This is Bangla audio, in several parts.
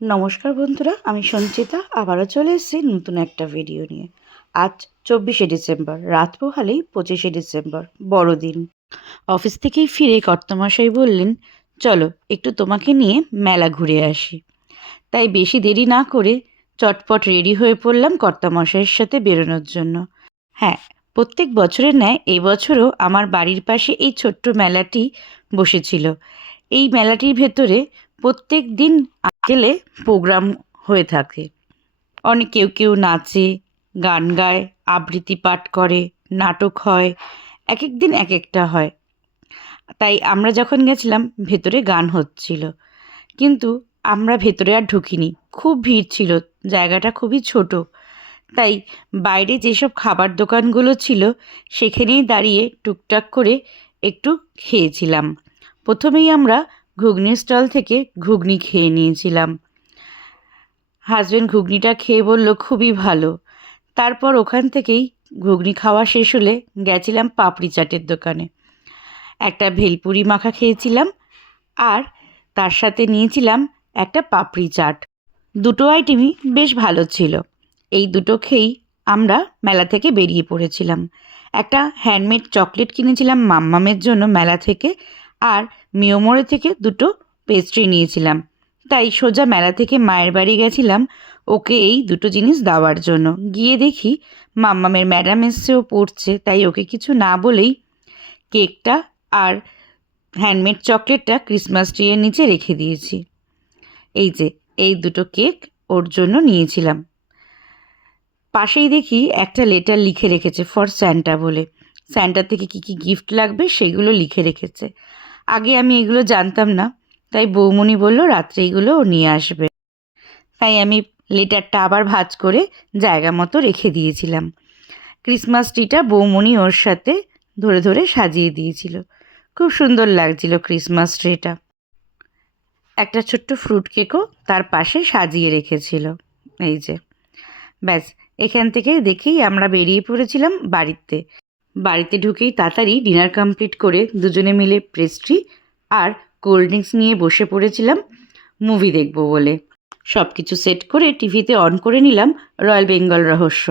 নমস্কার বন্ধুরা, আমি সঞ্চিতা আবারও চলে এসেছি নতুন একটা ভিডিও নিয়ে। আজ 24শে ডিসেম্বর, রাত পোহালেই 25শে ডিসেম্বর, বড়দিন। অফিস থেকেই ফিরে কর্তামশাই বললেন, চলো একটু তোমাকে নিয়ে মেলা ঘুরে আসি। তাই বেশি দেরি না করে চটপট রেডি হয়ে পড়লাম কর্তামশাইয়ের সাথে বেরোনোর জন্য। হ্যাঁ, প্রত্যেক বছরের ন্যায় এবছরও আমার বাড়ির পাশে এই ছোট্ট মেলাটি বসেছিল। এই মেলাটির ভেতরে প্রত্যেক দিন গেলে প্রোগ্রাম হয়ে থাকে। কেউ নাচে, গান গায়, আবৃত্তি পাঠ করে, নাটক হয়, এক এক দিন এক একটা হয়। তাই আমরা যখন গেছিলাম ভেতরে গান হচ্ছিল, কিন্তু আমরা ভেতরে আর ঢুকিনি, খুব ভিড় ছিল, জায়গাটা খুবই ছোট। তাই বাইরে যেসব খাবার দোকানগুলো ছিল সেখানেই দাঁড়িয়ে টুকটাক করে একটু খেয়েছিলাম। প্রথমেই আমরা ঘুগনির স্টল থেকে ঘুগনি খেয়ে নিয়েছিলাম। হাজব্যান্ড ঘুগনিটা খেয়ে বলল খুবই ভালো। তারপর ওখান থেকেই ঘুগনি খাওয়া শেষ হলে গেছিলাম পাপড়ি চাটের দোকানে। একটা ভেলপুরি মাখা খেয়েছিলাম আর তার সাথে নিয়েছিলাম একটা পাপড়ি চাট। দুটো আইটেমই বেশ ভালো ছিল। এই দুটো খেয়েই আমরা মেলা থেকে বেরিয়ে পড়েছিলাম। একটা হ্যান্ডমেড চকলেট কিনেছিলাম মাম্মামের জন্য মেলা থেকে, আর মিয়োমোড়ে থেকে দুটো পেস্ট্রি নিয়েছিলাম। তাই সোজা মেলা থেকে মায়ের বাড়ি গেছিলাম ওকে এই দুটো জিনিস দেওয়ার জন্য। গিয়ে দেখি মাম্মামের ম্যাডাম এসছেও পড়ছে, তাই ওকে কিছু না বলেই কেকটা আর হ্যান্ডমেড চকলেটটা ক্রিসমাস ট্রিয়ের নিচে রেখে দিয়েছি। এই যে এই দুটো কেক ওর জন্য নিয়েছিলাম। পাশেই দেখি একটা লেটার লিখে রেখেছে ফর স্যান্টা বলে। স্যান্টা থেকে কী কী গিফট লাগবে সেগুলো লিখে রেখেছে। আগে আমি এগুলো জানতাম না, তাই বৌমণি বলল রাত্রে এগুলো ও নিয়ে আসবে। তাই আমি লেটারটা আবার ভাঁজ করে জায়গা মতো রেখে দিয়েছিলাম। ক্রিসমাস ট্রিটা বৌমণি ওর সাথে ধরে ধরে সাজিয়ে দিয়েছিল। খুব সুন্দর লাগছিল ক্রিসমাস ট্রিটা। একটা ছোট্ট ফ্রুট কেকও তার পাশে সাজিয়ে রেখেছিল। এই যে ব্যাস, এখান থেকে দেখেই আমরা বেরিয়ে পড়েছিলাম বাড়িতে ঢুকেই তাড়াতাড়ি ডিনার কমপ্লিট করে দুজনে মিলে পেস্ট্রি আর কোল্ড ড্রিঙ্কস নিয়ে বসে পড়েছিলাম মুভি দেখব বলে। সব কিছু সেট করে টিভিতে অন করে নিলাম রয়্যাল বেঙ্গল রহস্য।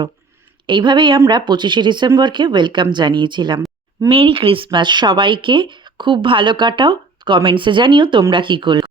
এইভাবেই আমরা 25শে ডিসেম্বরকে ওয়েলকাম জানিয়েছিলাম। মেরি ক্রিসমাস সবাইকে, খুব ভালো কাটাও। কমেন্টসে জানিও তোমরা কী করলে।